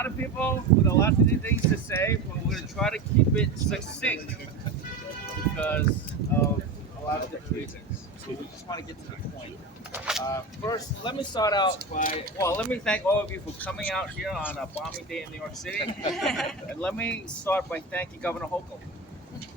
lot of people with a lot of things to say, but we're going to try to keep it succinct because of a lot of different reasons. So we just want to get to the point. First, let me start out by, well, let me thank all of you for coming out here on a balmy day in New York City. And let me start by thanking Governor Hochul.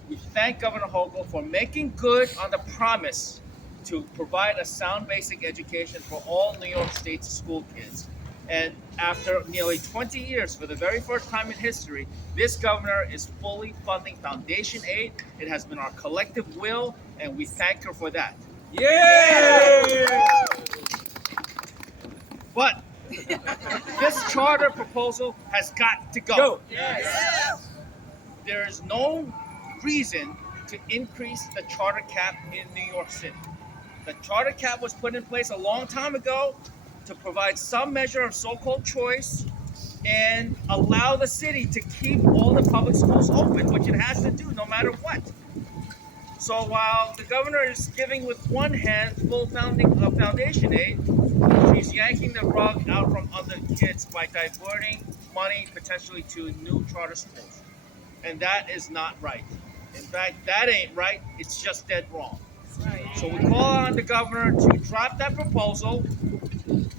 We thank Governor Hochul for making good on the promise to provide a sound basic education for all New York State's school kids. And after nearly 20 years, for the very first time in history, this governor is fully funding foundation aid. It has been our collective will, and we thank her for that. Yeah! But this charter proposal has got to go. Yes. There is no reason to increase the charter cap in New York City. The charter cap was put in place a long time ago to provide some measure of so-called choice and allow the city to keep all the public schools open, which it has to do no matter what. So while the governor is giving with one hand full foundation aid, she's yanking the rug out from other kids by diverting money potentially to new charter schools. And that is not right. In fact, that ain't right. It's just dead wrong. So we call on the governor to drop that proposal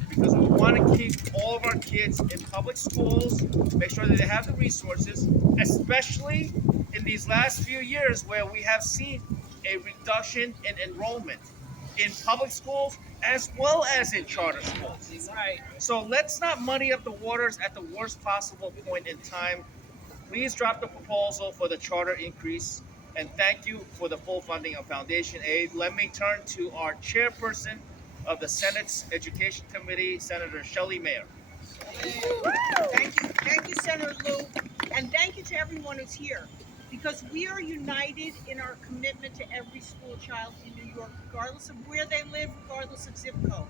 because we want to keep all of our kids in public schools, make sure that they have the resources, especially in these last few years where we have seen a reduction in enrollment in public schools as well as in charter schools. Right. So let's not muddy up the waters at the worst possible point in time. Please drop the proposal for the charter increase, and thank you for the full funding of foundation aid. Let me turn to our chairperson of the Senate's Education Committee, Senator Shelley Mayer. Thank you, Senator Lou, and thank you to everyone who's here, because we are united in our commitment to every school child in New York, regardless of where they live, regardless of zip code.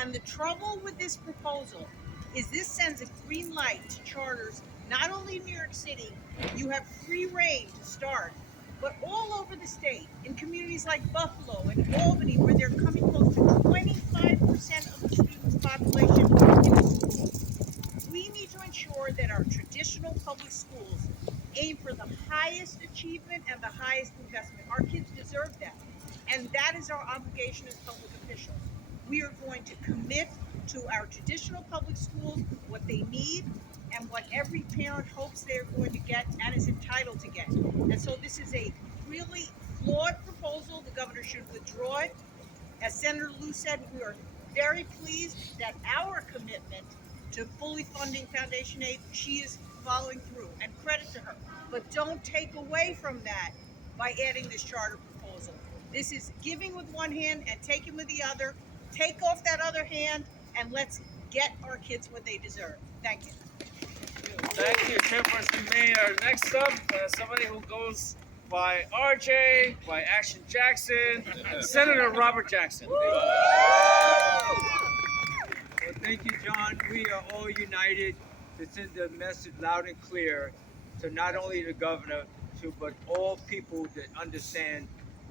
And the trouble with this proposal is this sends a green light to charters, not only in New York City, you have free reign to start, but all over the state, in communities like Buffalo and Albany, where they're coming close to 25% of the students' population in the schools. We need to ensure that our traditional public schools aim for the highest achievement and the highest investment. Our kids deserve that. And that is our obligation as public officials. We are going to commit to our traditional public schools what they need and what every parent hopes they're going to get and is entitled to get. And so this is a really flawed proposal. The governor should withdraw it. As Senator Lou said, we are very pleased that our commitment to fully funding foundation aid, she is following through, and credit to her. But don't take away from that by adding this charter proposal. This is giving with one hand and taking with the other. Take off that other hand and let's get our kids what they deserve. Thank you. Thank you, Chairperson Mayer. Next up, somebody who goes by RJ, by Action Jackson, Senator Robert Jackson. Well, thank you, John. We are all united to send the message loud and clear to not only the governor, but all people that understand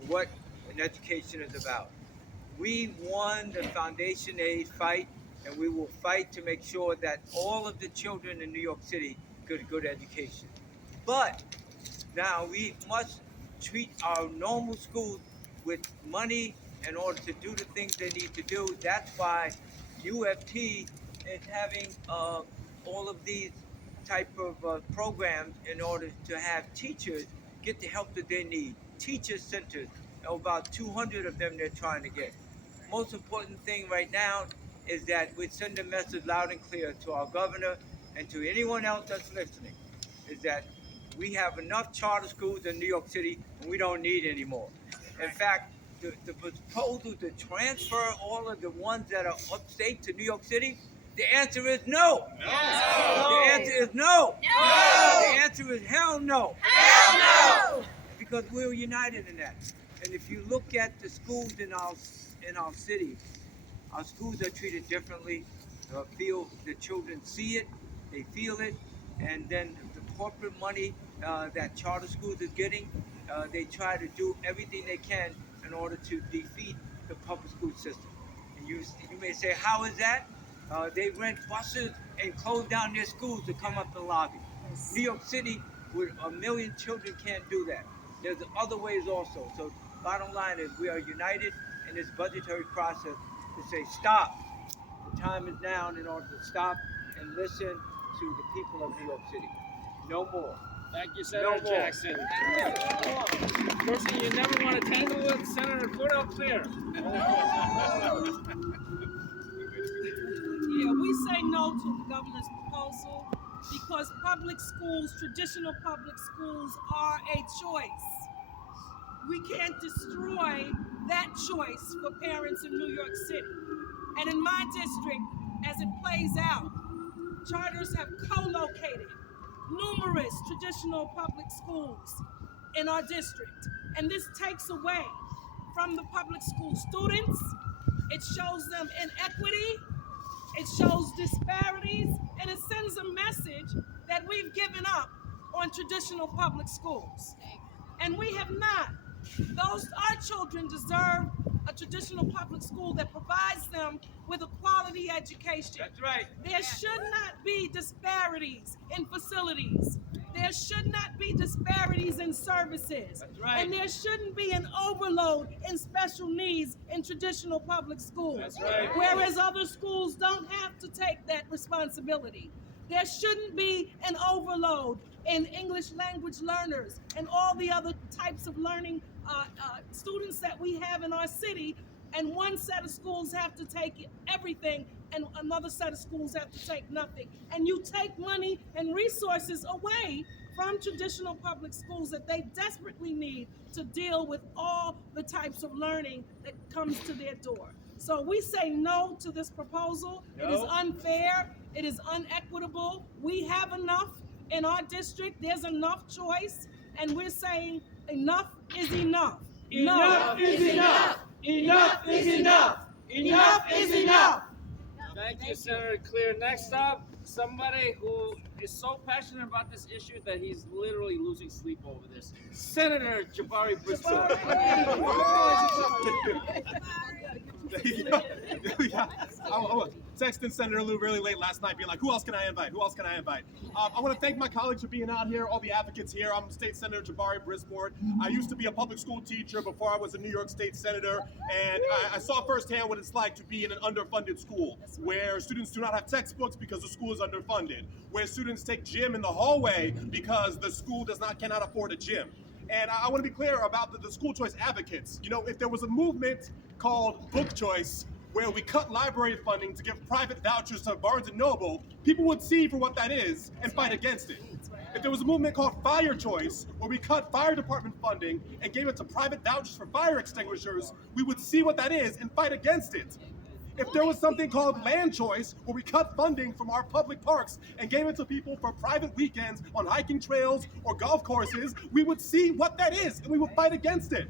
what an education is about. We won the foundation aid fight, and we will fight to make sure that all of the children in New York City get a good education. But now we must treat our normal schools with money in order to do the things they need to do. That's why UFT is having all of these type of programs in order to have teachers get the help that they need. Teacher centers, about 200 of them they're trying to get. Most important thing right now is that we send a message loud and clear to our governor and to anyone else that's listening, is that we have enough charter schools in New York City and we don't need any more. In fact, the proposal to transfer all of the ones that are upstate to New York City, the answer is no. No. The answer is no. No. The answer is hell no. Hell no. Because we're united in that. And if you look at the schools in our city, our schools are treated differently. The children see it, they feel it, and then the corporate money that charter schools is getting, they try to do everything they can in order to defeat the public school system. And you may say, how is that? They rent buses and close down their schools to come up the lobby. New York City, with 1 million children, can't do that. There's other ways also. So bottom line is we are united in this budgetary process to say stop. The time is now in order to stop and listen to the people of New York City. No more. Thank you, Senator Jackson. Personally, you never want to tangle with Senator Cleare. Yeah, we say no to the governor's proposal because public schools, traditional public schools, are a choice. We can't destroy that choice for parents in New York City. And in my district, as it plays out, charters have co-located numerous traditional public schools in our district. And this takes away from the public school students. It shows them inequity. It shows disparities, and it sends a message that we've given up on traditional public schools. And we have not. Our children deserve a traditional public school that provides them with a quality education. That's right. There should not be disparities in facilities. There should not be disparities in services. That's right. And there shouldn't be an overload in special needs in traditional public schools. That's right. Whereas other schools don't have to take that responsibility. There shouldn't be an overload in English language learners and all the other types of learning students that we have in our city, and one set of schools have to take everything and another set of schools have to take nothing. And you take money and resources away from traditional public schools that they desperately need to deal with all the types of learning that comes to their door. So we say no to this proposal. No. It is unfair. It is unequitable. We have enough in our district. There's enough choice. And we're saying enough is enough. Enough is enough. Enough is enough. Enough is enough. Thank you, Senator Cleare. Next up, somebody who is so passionate about this issue that he's literally losing sleep over this. Senator Jabari Brisport. Yeah. I was texting Senator Lou really late last night, being like, who else can I invite? Who else can I invite? I want to thank my colleagues for being out here, all the advocates here. I'm State Senator Jabari Brisport. I used to be a public school teacher before I was a New York State Senator, and I saw firsthand what it's like to be in an underfunded school, where students do not have textbooks because the school is underfunded, where students take gym in the hallway because the school cannot afford a gym. And I want to be clear about the school choice advocates. You know, if there was a movement called book choice, where we cut library funding to give private vouchers to Barnes & Noble, people would see for what that is and fight against it. If there was a movement called fire choice, where we cut fire department funding and gave it to private vouchers for fire extinguishers, we would see what that is and fight against it. If there was something called land choice, where we cut funding from our public parks and gave it to people for private weekends on hiking trails or golf courses, we would see what that is and we would fight against it.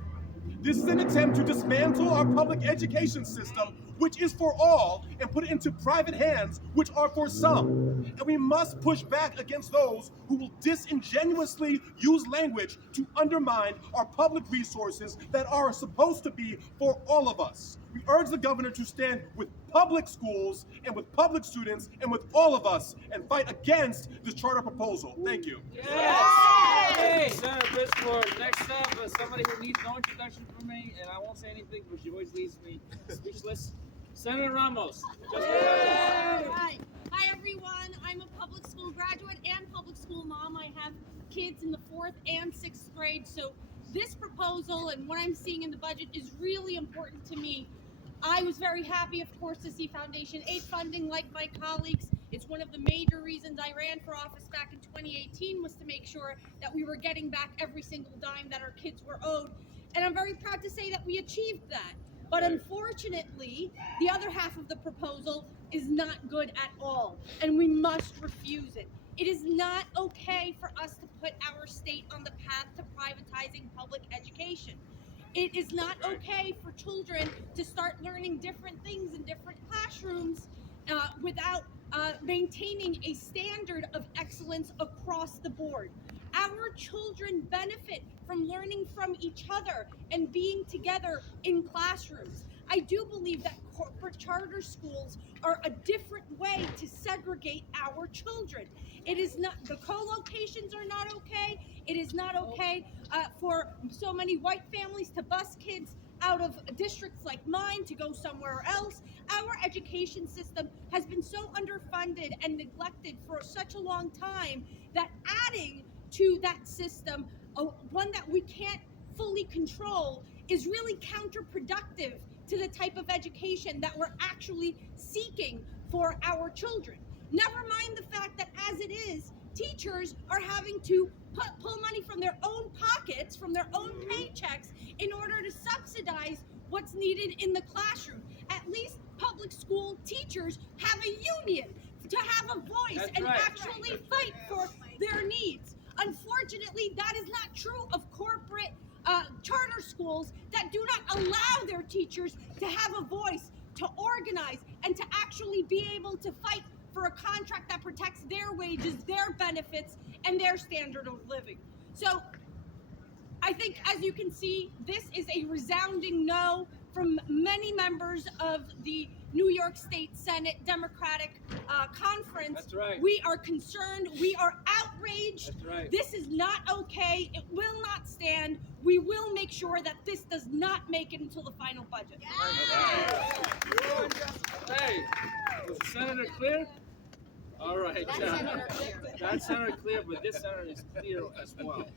This is an attempt to dismantle our public education system, which is for all, and put it into private hands, which are for some. And we must push back against those who will disingenuously use language to undermine our public resources that are supposed to be for all of us. We urge the governor to stand with public schools and with public students and with all of us and fight against this charter proposal. Thank you. Hey, Senator Brisport. Next up is somebody who needs no introduction from me, and I won't say anything because she always leaves me speechless. Senator Ramos. Hi. Hi, everyone. I'm a public school graduate and public school mom. I have kids in the 4th and 6th grade, so this proposal and what I'm seeing in the budget is really important to me. I was very happy, of course, to see Foundation 8 funding like my colleagues. It's one of the major reasons I ran for office back in 2018 was to make sure that we were getting back every single dime that our kids were owed. And I'm very proud to say that we achieved that. But unfortunately, the other half of the proposal is not good at all, and we must refuse it. It is not okay for us to put our state on the path to privatizing public education. It is not okay for children to start learning different things in different classrooms without maintaining a standard of excellence across the board. Our children benefit from learning from each other and being together in classrooms. I do believe that corporate charter schools are a different way to segregate our children. It is not, the co-locations are not okay. It is not okay for so many white families to bus kids out of districts like mine to go somewhere else. Our education system has been so underfunded and neglected for such a long time that adding to that system, one that we can't fully control, is really counterproductive to the type of education that we're actually seeking for our children. Never mind the fact that as it is, teachers are having to pull money from their own pockets, from their own paychecks, in order to subsidize what's needed in the classroom. At least public school teachers have a union to have a voice That's and right. actually fight for their needs. Unfortunately, that is not true of corporate charter schools that do not allow their teachers to have a voice, to organize, and to actually be able to fight for a contract that protects their wages, their benefits, and their standard of living. So I think, as you can see, this is a resounding no from many members of the New York State Senate Democratic Conference. That's right. We are concerned. We are outraged. That's right. This is not okay. It will not stand. We will make sure that this does not make it until the final budget. Hey, was the senator clear? All right. That's Senator Clear, but this senator is clear as well.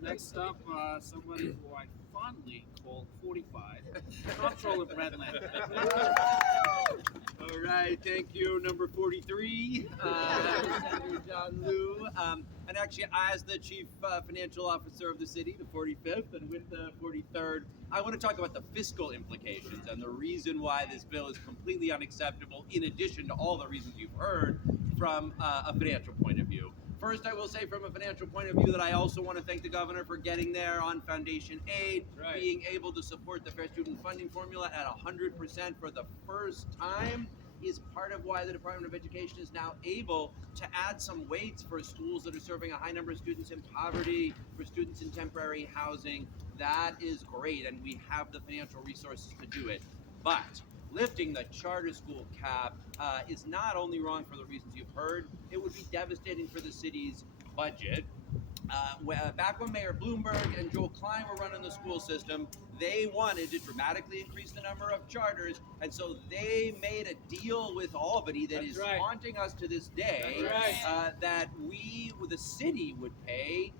Next up, somebody who I fondly call 45, Comptroller Brad Lamb. All right, thank you, number 43, Senator John Liu. And actually, as the Chief Financial Officer of the city, the 45th, and with the 43rd, I want to talk about the fiscal implications and the reason why this bill is completely unacceptable, in addition to all the reasons you've heard from a financial point of view. First, I will say from a financial point of view that I also want to thank the governor for getting there on foundation aid, being able to support the Fair Student Funding Formula at 100% for the first time is part of why the Department of Education is now able to add some weights for schools that are serving a high number of students in poverty, for students in temporary housing. That is great, and we have the financial resources to do it. But lifting the charter school cap is not only wrong for the reasons you've heard, it would be devastating for the city's budget. Back when Mayor Bloomberg and Joel Klein were running the school system, they wanted to dramatically increase the number of charters, and so they made a deal with Albany that is haunting us to this day, that we, the city, would pay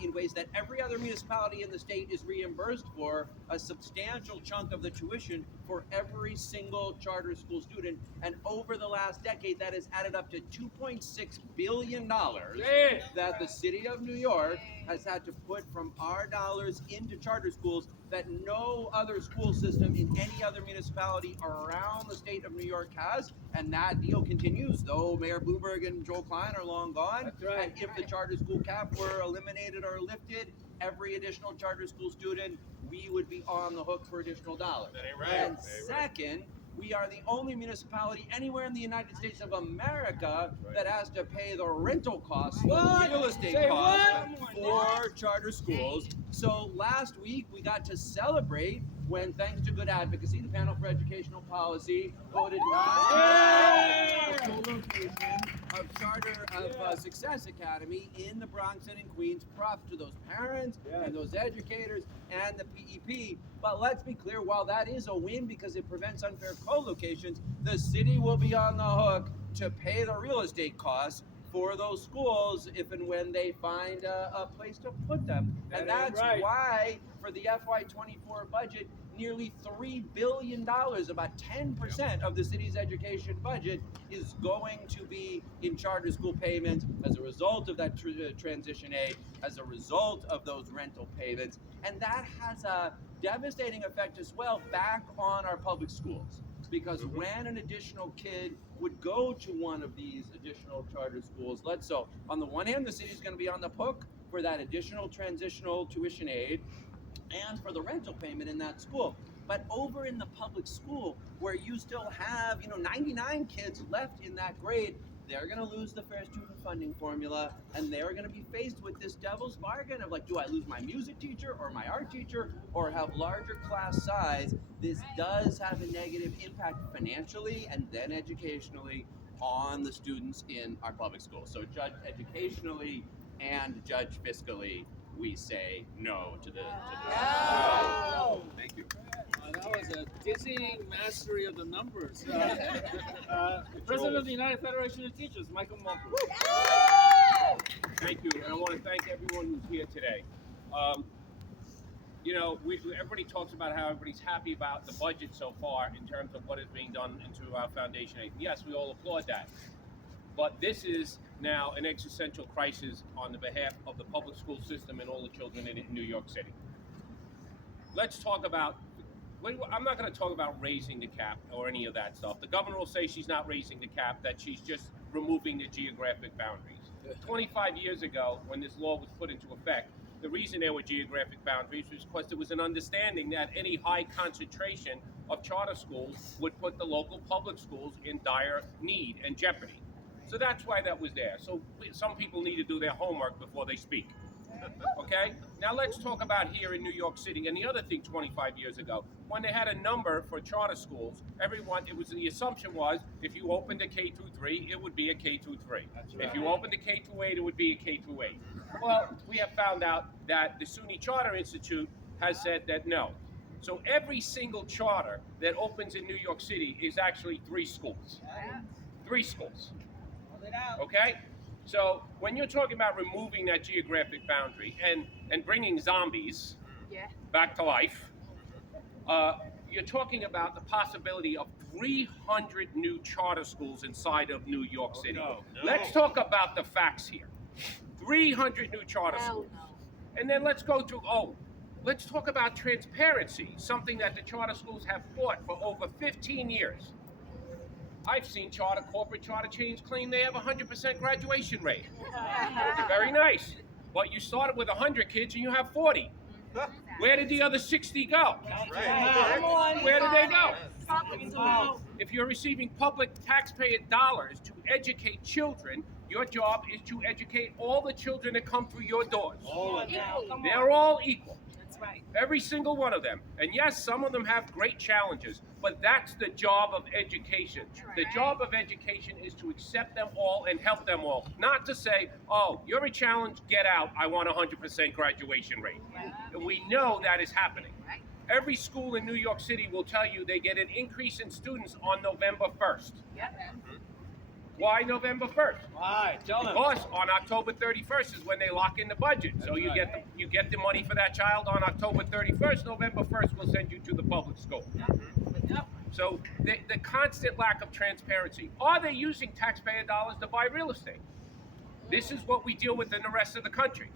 in ways that every other municipality in the state is reimbursed for a substantial chunk of the tuition for every single charter school student. And over the last decade, that has added up to $2.6 billion that the city of New York has had to put from our dollars into charter schools that no other school system in any other municipality around the state of New York has. And that deal continues, though Mayor Bloomberg and Joel Klein are long gone. That's right. And if the charter school cap were eliminated or lifted, every additional charter school student, we would be on the hook for additional dollars. That ain't right. And second, we are the only municipality anywhere in the United States of America that has to pay the rental costs, the real estate costs for charter schools. So last week we got to celebrate when, thanks to good advocacy, the Panel for Educational Policy voted not to co-location of Success Academy in the Bronx and in Queens. Props to those parents and those educators and the PEP. But let's be clear, while that is a win because it prevents unfair co-locations, the city will be on the hook to pay the real estate costs for those schools if and when they find a place to put them. And that's why for the FY24 budget, nearly $3 billion, about 10% of the city's education budget, is going to be in charter school payments as a result of that transition aid, as a result of those rental payments. And that has a devastating effect as well back on our public schools. Because when an additional kid would go to one of these additional charter schools, on the one hand, the city's going to be on the hook for that additional transitional tuition aid and for the rental payment in that school. But over in the public school, where you still have, 99 kids left in that grade, they're going to lose the fair student funding formula, and they're going to be faced with this devil's bargain of like, do I lose my music teacher or my art teacher or have larger class size? This does have a negative impact financially and then educationally on the students in our public schools. So judge educationally and judge fiscally, we say no to this. No. Thank you. That was a dizzying mastery of the numbers. President of the United Federation of Teachers, Michael Mulker. Thank you, and I want to thank everyone who's here today. You know, everybody talks about how everybody's happy about the budget so far in terms of what is being done into our foundation aid. Yes, we all applaud that. But this is now an existential crisis on the behalf of the public school system and all the children in New York City. Let's talk about, I'm not going to talk about raising the cap or any of that stuff. The governor will say she's not raising the cap, that she's just removing the geographic boundaries. 25 years ago, when this law was put into effect, the reason there were geographic boundaries was because there was an understanding that any high concentration of charter schools would put the local public schools in dire need and jeopardy. So that's why that was there. So some people need to do their homework before they speak. Okay? Now let's talk about here in New York City. And the other thing 25 years ago, when they had a number for charter schools, the assumption was if you opened a K through 3, it would be a K through 3. If you opened a K through 8, it would be a K through 8. Well, we have found out that the SUNY Charter Institute has said that no. So every single charter that opens in New York City is actually 3 schools. 3 schools. Okay? So when you're talking about removing that geographic boundary and bringing zombies back to life, you're talking about the possibility of 300 new charter schools inside of New York City. Let's talk about the facts here. 300 new charter schools. And then let's go to, let's talk about transparency, something that the charter schools have fought for over 15 years. I've seen corporate charter chains claim they have 100% graduation rate. Very nice. But you started with 100 kids and you have 40. Where did the other 60 go? Where did they go? If you're receiving public taxpayer dollars to educate children, your job is to educate all the children that come through your doors. They're all equal. Right. Every single one of them. And yes, some of them have great challenges, but that's the job of education. The job of education is to accept them all and help them all. Not to say, oh, you're a challenge, get out, I want 100% graduation rate. And we know that is happening. Every school in New York City will tell you they get an increase in students on November 1st. Why November 1st? Why? Tell them. Because on October 31st is when they lock in the budget. So you get the money for that child on October 31st. November 1st will send you to the public school. So the constant lack of transparency. Are they using taxpayer dollars to buy real estate? This is what we deal with in the rest of the country.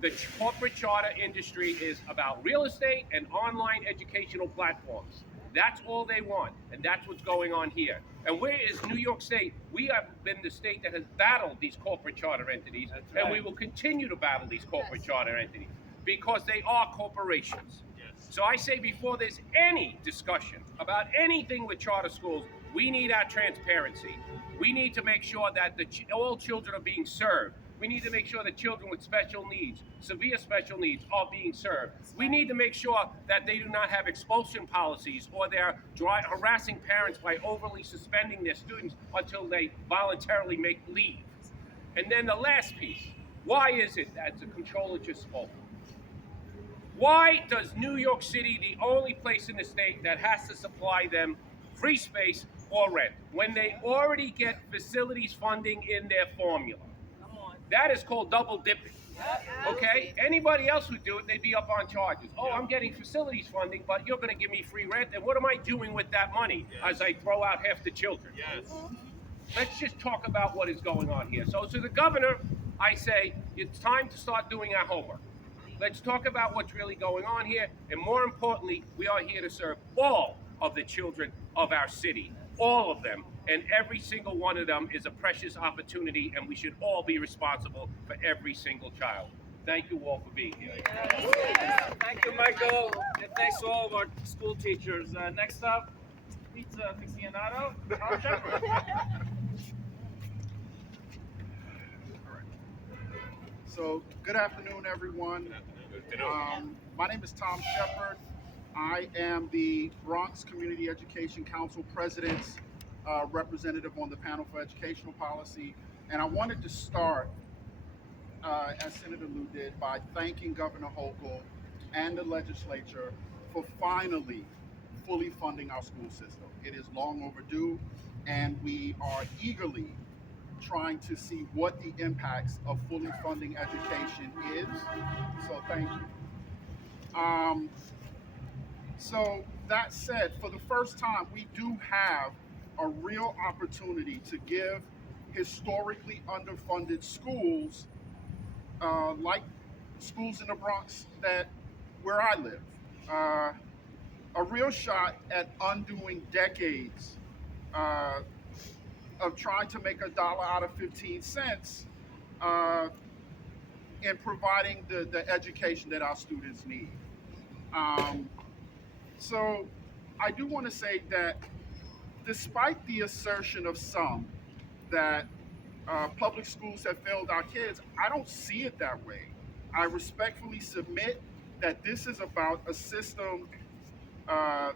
The corporate charter industry is about real estate and online educational platforms. That's all they want, and that's what's going on here. And where is New York State? We have been the state that has battled these corporate charter entities, and we will continue to battle these corporate charter entities because they are corporations. So I say before there's any discussion about anything with charter schools, we need our transparency. We need to make sure that all children are being served. We need to make sure that children with special needs, severe special needs, are being served. We need to make sure that they do not have expulsion policies or they're harassing parents by overly suspending their students until they voluntarily make leave. And then the last piece, why is it that the controller just spoke? Why does New York City, the only place in the state that has to supply them free space or rent, when they already get facilities funding in their formula? That is called double dipping. Okay? Anybody else would do it, they'd be up on charges. Oh, I'm getting facilities funding, but you're going to give me free rent, and what am I doing with that money as I throw out half the children? Let's just talk about what is going on here. So to the governor, I say it's time to start doing our homework. Let's talk about what's really going on here, and more importantly, we are here to serve all of the children of our city. All of them, and every single one of them is a precious opportunity, and we should all be responsible for every single child. Thank you all for being here. Thank you, Michael, and thanks to all of our school teachers. Next up, pizza aficionado, Al Shepard. So, good afternoon, everyone. My name is Tom Shepard. I am the Bronx Community Education Council President's representative on the panel for educational policy. And I wanted to start, as Senator Liu did, by thanking Governor Hochul and the legislature for finally fully funding our school system. It is long overdue, and we are eagerly trying to see what the impacts of fully funding education is. So thank you. So that said, for the first time, we do have a real opportunity to give historically underfunded schools, like schools in the Bronx that where I live, a real shot at undoing decades uh, of trying to make a dollar out of 15 cents in providing the education that our students need. Um, so I do want to say that despite the assertion of some that public schools have failed our kids, I don't see it that way. I respectfully submit that this is about a system uh,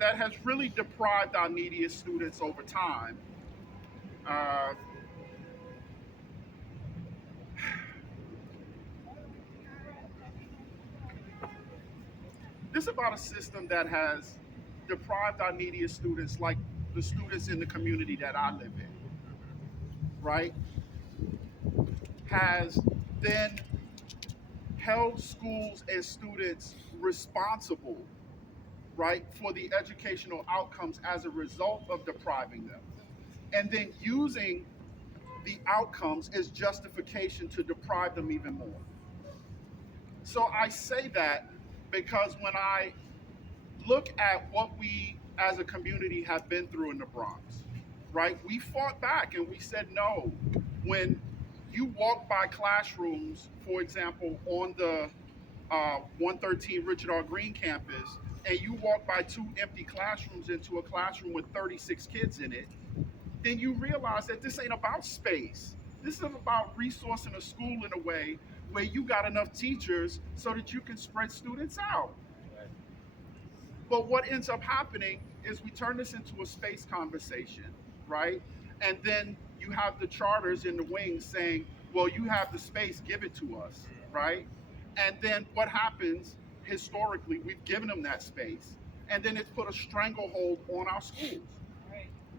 that has really deprived our neediest students over time. Uh, this is about a system that has deprived our neediest students, like the students in the community that I live in, right? Has then held schools and students responsible, right, for the educational outcomes as a result of depriving them, and then using the outcomes as justification to deprive them even more. So I say that because when I look at what we as a community have been through in the Bronx, right? We fought back and we said no. When you walk by classrooms, for example, on the 113 Richard R. Green campus, and you walk by two empty classrooms into a classroom with 36 kids in it, then you realize that this ain't about space. This is about resourcing a school in a way where you got enough teachers so that you can spread students out. But what ends up happening is we turn this into a space conversation, right? And then you have the charters in the wings saying, well, you have the space, give it to us, right? And then what happens historically, we've given them that space, and then it's put a stranglehold on our schools.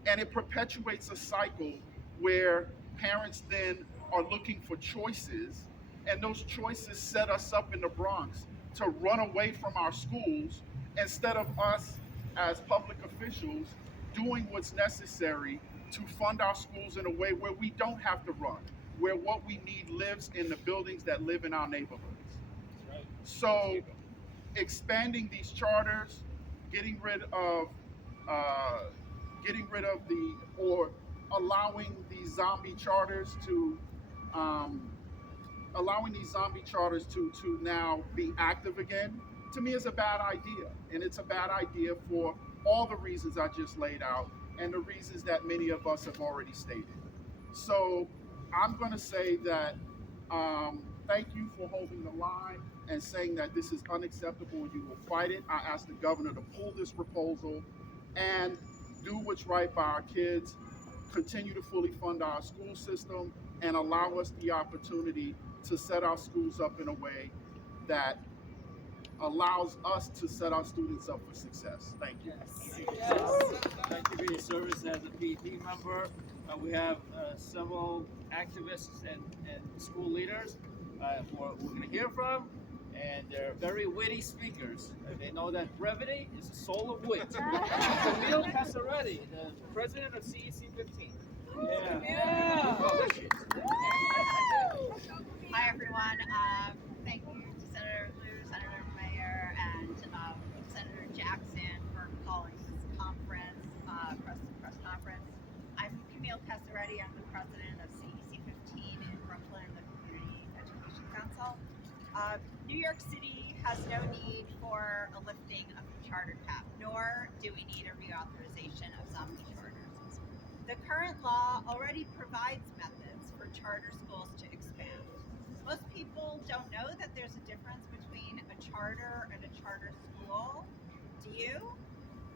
And it perpetuates a cycle where parents then are looking for choices, and those choices set us up in the Bronx to run away from our schools instead of us as public officials doing what's necessary to fund our schools in a way where we don't have to run, where what we need lives in the buildings that live in our neighborhoods. So expanding these charters, getting rid of uh, or allowing these zombie charters to um, now be active again, to me is a bad idea. And it's a bad idea for all the reasons I just laid out and the reasons that many of us have already stated. So I'm going to say that thank you for holding the line and saying that this is unacceptable and you will fight it. I ask the governor to pull this proposal and do what's right by our kids, continue to fully fund our school system, and allow us the opportunity to set our schools up in a way that allows us to set our students up for success. Thank you. Yes. Thank you for your service as a PET member. We have several activists and school leaders who we're going to hear from, and they're very witty speakers. They know that brevity is the soul of wit. Camille Casaretti, the president of CEC 15. Yeah. Oh, there she is. Hi, everyone. Thank you to Senator Liu, Senator Mayer, and Senator Jackson for calling this conference, press conference. I'm Camille Casaretti. I'm the president of CEC 15 in Brooklyn, the Community Education Council. New York City has no need for a lifting of the charter cap, nor do we need a reauthorization of zombie charters. The current law already provides methods for charter schools to expand. Most people don't know that there's a difference between a charter and a charter school. Do you?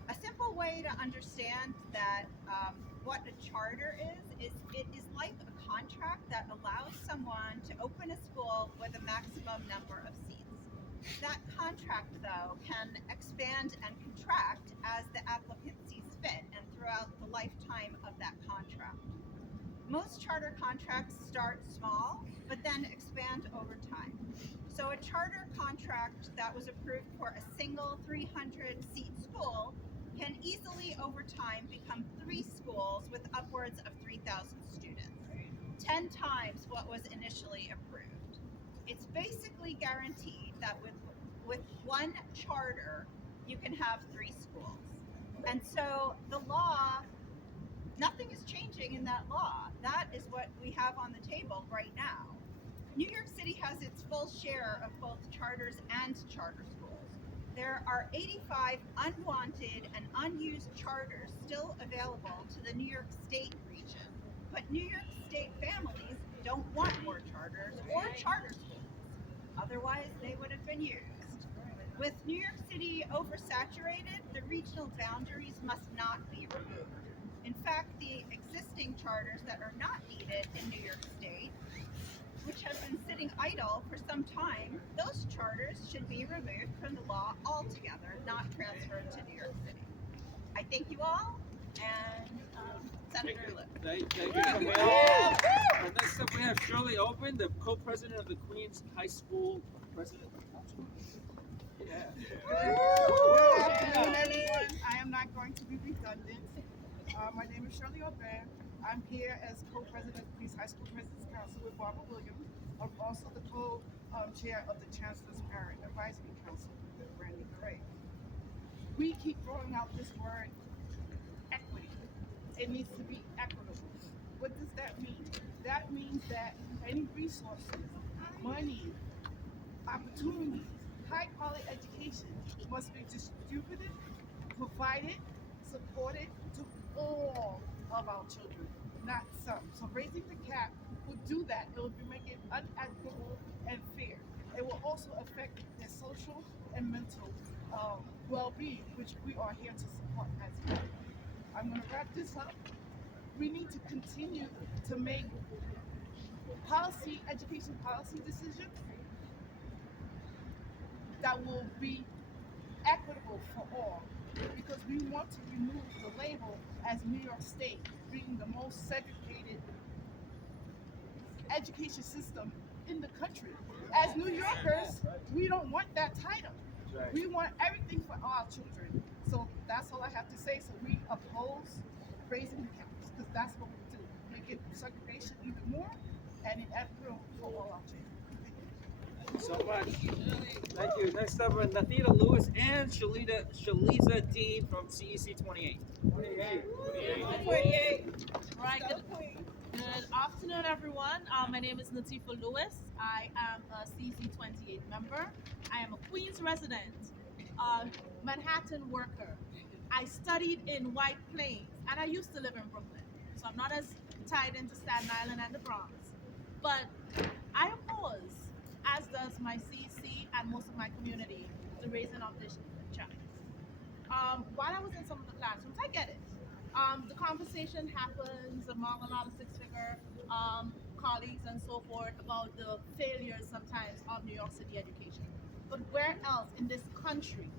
A simple way to understand that what a charter is it is like a contract that allows someone to open a school with a maximum number of seats. That contract, though, can expand and contract as the applicant sees fit and throughout the lifetime of that contract. Most charter contracts start small, but then expand over time. So a charter contract that was approved for a single 300-seat school can easily over time become 3 schools with upwards of 3,000 students, 10 times what was initially approved. It's basically guaranteed that with one charter, you can have 3 schools. And so the law, nothing is changing in that law. That is what we have on the table right now. New York City has its full share of both charters and charter schools. There are 85 unwanted and unused charters still available to the New York State region, but New York State families don't want more charters or charter schools. Otherwise, they would have been used. With New York City oversaturated, the regional boundaries must not be removed. In fact, the existing charters that are not needed in New York State, which have been sitting idle for some time, those charters should be removed from the law altogether, not transferred to New York City. I thank you all, and Senator Liu. Thank you, Camille. Next up, we have Shirley Open, the co-president of the Queens High School president. Yeah. Good afternoon, everyone. I am not going to be redundant. My name is Shirley Oben. I'm here as co-president of Queens High School President's Council with Barbara Williams. I'm also the co-chair of the Chancellor's Parent Advisory Council with Brandy Craig. We keep throwing out this word, equity. It needs to be equitable. What does that mean? That means that any resources, money, opportunities, high-quality education must be distributed, provided, supported to all of our children, not some. So raising the cap will do that. It will make it unequitable and fair. It will also affect their social and mental well-being, which we are here to support as well. I'm going to wrap this up. We need to continue to make education policy decisions that will be equitable for all, because we want to remove the label as New York State being the most segregated education system in the country. As New Yorkers, we don't want that title. We want everything for our children. So that's all I have to say. So we oppose raising the caps, because that's what we do. Make it segregation even more and inequitable for all our children. Thank you so much. Thank you. Next up, Nathita Lewis and Shaliza Dean from CEC 28. 28. Right. Good afternoon, everyone. My name is Natifa Lewis. I am a CEC 28 member. I am a Queens resident, Manhattan worker. I studied in White Plains, and I used to live in Brooklyn. So I'm not as tied into Staten Island and the Bronx. But I oppose, as does my CEC and most of my community, the raising of this child. While I was in some of the classrooms, I get it. The conversation happens among a lot of six-figure colleagues and so forth about the failures sometimes of New York City education. But where else in this country,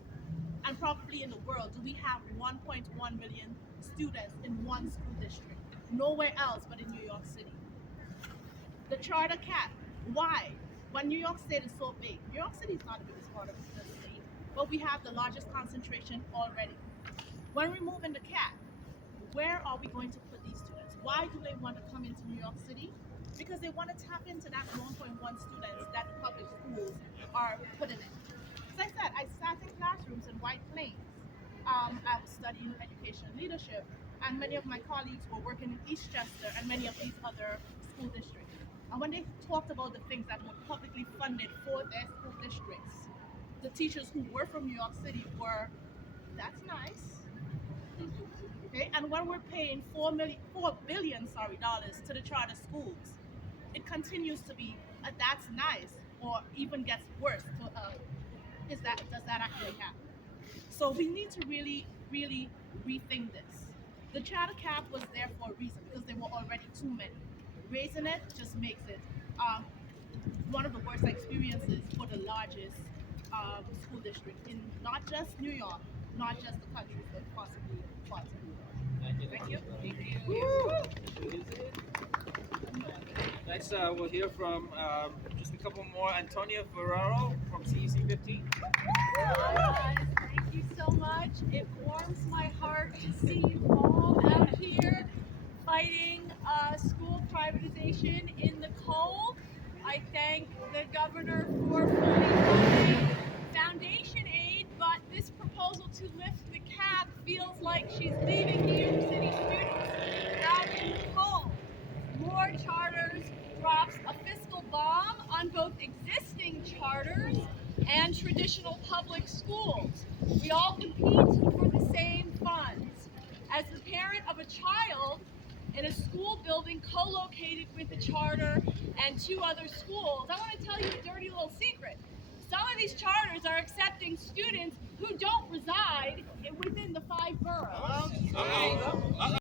and probably in the world, do we have 1.1 million students in one school district? Nowhere else but in New York City. The charter cap, why? When New York State is so big, New York City is not the biggest part of the state, but we have the largest concentration already. When removing the cap, where are we going to put these students? Why do they want to come into New York City? Because they want to tap into that 1.1 students that the public schools are putting in. As I said, I sat in classrooms in White Plains. I was studying education and leadership, and many of my colleagues were working in Eastchester and many of these other school districts. And when they talked about the things that were publicly funded for their school districts, the teachers who were from New York City were, that's nice. Okay, and when we're paying $4 billion to the charter schools, it continues to be that's nice, or even gets worse. So, does that actually happen? So we need to really, really rethink this. The charter cap was there for a reason because there were already too many. Raising it just makes it one of the worst experiences for the largest school district in not just New York, not just the country, but possibly parts of New York. Thank you. Next, we'll hear from just a couple more. Antonio Ferraro from CEC 15. Thank you so much. It warms my heart to see you all out here fighting school privatization in the cold. I thank the governor for fully funding foundation aid, but this proposal to lift the cap feels like she's leaving New York City students out in the cold. More charters drops a fiscal bomb on both existing charters and traditional public schools. We all compete for the same funds. As the parent of a child in a school building co-located with a charter and 2 other schools, I want to tell you a dirty little secret. Some of these charters are accepting students who don't reside within the 5 boroughs.